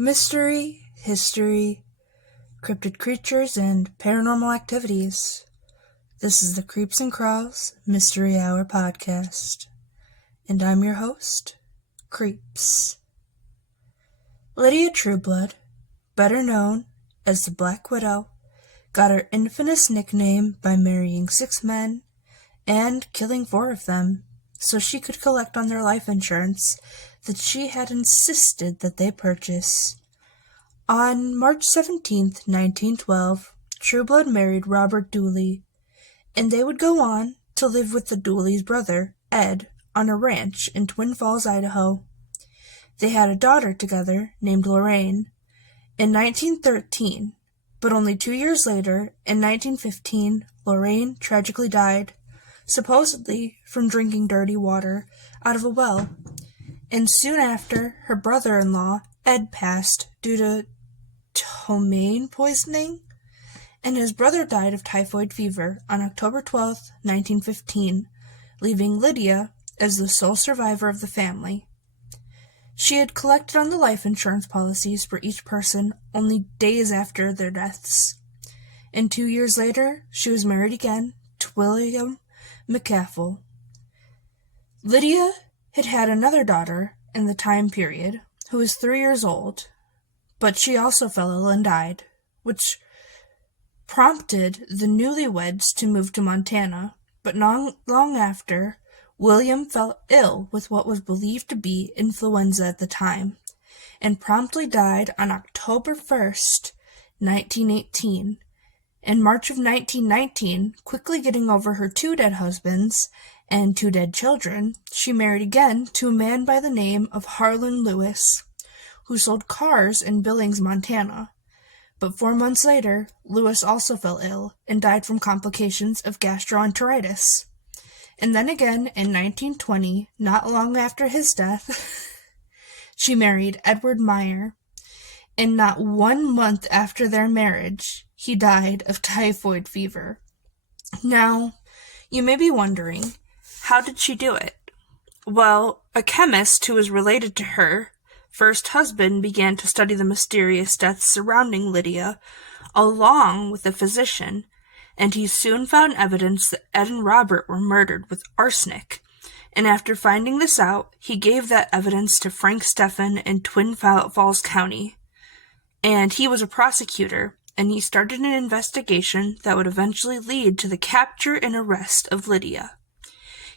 Mystery, history, cryptid creatures, and paranormal activities. This is the Creeps and Crawls Mystery Hour podcast, and I'm your host, Creeps. Lydia Trueblood, better known as the Black Widow, got her infamous nickname by marrying 6 men and killing 4 of them so she could collect on their life insurance that she had insisted that they purchase. On March 17, 1912, Trueblood married Robert Dooley, and they would go on to live with the Dooley's brother, Ed, on a ranch in Twin Falls, Idaho. They had a daughter together named Lorraine in 1913, but only 2 years later, in 1915, Lorraine tragically died, supposedly from drinking dirty water out of a well. And soon after, her brother-in-law, Ed, passed due to ptomaine poisoning, and his brother died of typhoid fever on October 12, 1915, leaving Lydia as the sole survivor of the family. She had collected on the life insurance policies for each person only days after their deaths. And 2 years later, she was married again to William McCaffell. Lydia had had another daughter in the time period who was 3 years old, but she also fell ill and died, which prompted the newlyweds to move to Montana. But not long after, William fell ill with what was believed to be influenza at the time, and promptly died on October 1st, 1918. In March of 1919, quickly getting over her 2 dead husbands and 2 dead children, she married again to a man by the name of Harlan Lewis, who sold cars in Billings, Montana. But 4 months later, Lewis also fell ill and died from complications of gastroenteritis. And then again, in 1920, not long after his death, she married Edward Meyer. And not 1 month after their marriage, he died of typhoid fever. Now, you may be wondering, how did she do it? Well, a chemist who was related to her first husband began to study the mysterious deaths surrounding Lydia, along with a physician, and he soon found evidence that Ed and Robert were murdered with arsenic. And after finding this out, he gave that evidence to Frank Steffen in Twin Falls County. And he was a prosecutor, and he started an investigation that would eventually lead to the capture and arrest of Lydia.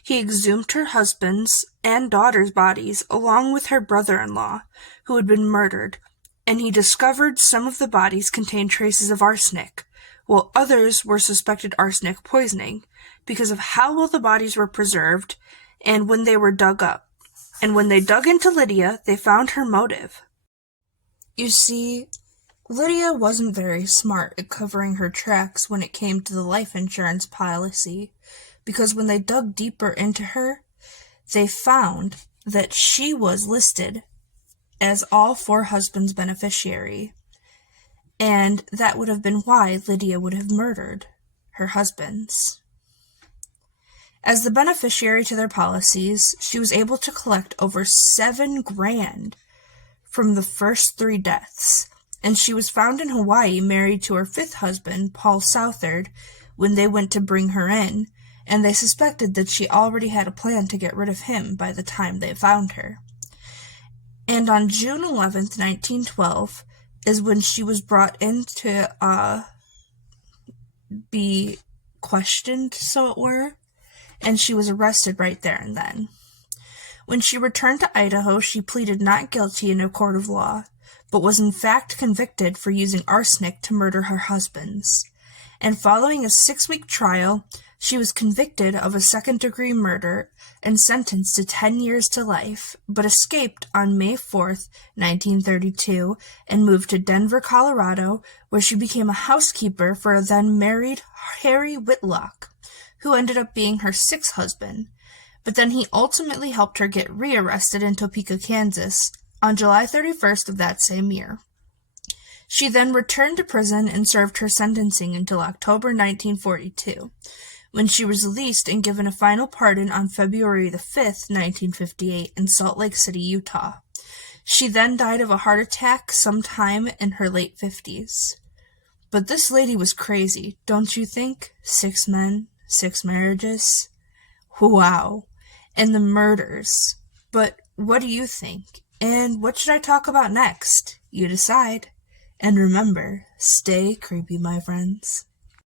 He exhumed her husband's and daughter's bodies along with her brother-in-law, who had been murdered, and he discovered some of the bodies contained traces of arsenic, while others were suspected arsenic poisoning because of how well the bodies were preserved and when they were dug up. And when they dug into Lydia, they found her motive. You see, Lydia wasn't very smart at covering her tracks when it came to the life insurance policy, because when they dug deeper into her, they found that she was listed as all 4 husbands' beneficiary, and that would have been why Lydia would have murdered her husbands. As the beneficiary to their policies, she was able to collect over $7,000 from the first 3 deaths, and she was found in Hawaii married to her 5th husband, Paul Southard, when they went to bring her in, and they suspected that she already had a plan to get rid of him by the time they found her. And on June 11th, 1912, is when she was brought in to be questioned, so it were, and she was arrested right there and then. When she returned to Idaho, she pleaded not guilty in a court of law, but was in fact convicted for using arsenic to murder her husbands. And following a 6-week trial, she was convicted of a 2nd-degree murder and sentenced to 10 years to life, but escaped on May 4th, 1932, and moved to Denver, Colorado, where she became a housekeeper for a then-married Harry Whitlock, who ended up being her 6th husband. But then he ultimately helped her get rearrested in Topeka, Kansas, on July 31st of that same year. She then returned to prison and served her sentencing until October 1942, when she was released and given a final pardon on February the 5th, 1958, in Salt Lake City, Utah. She then died of a heart attack sometime in her late 50s. But this lady was crazy, don't you think? 6 men, 6 marriages. Wow. And the murders. But what do you think? And what should I talk about next? You decide. And remember, stay creepy, my friends.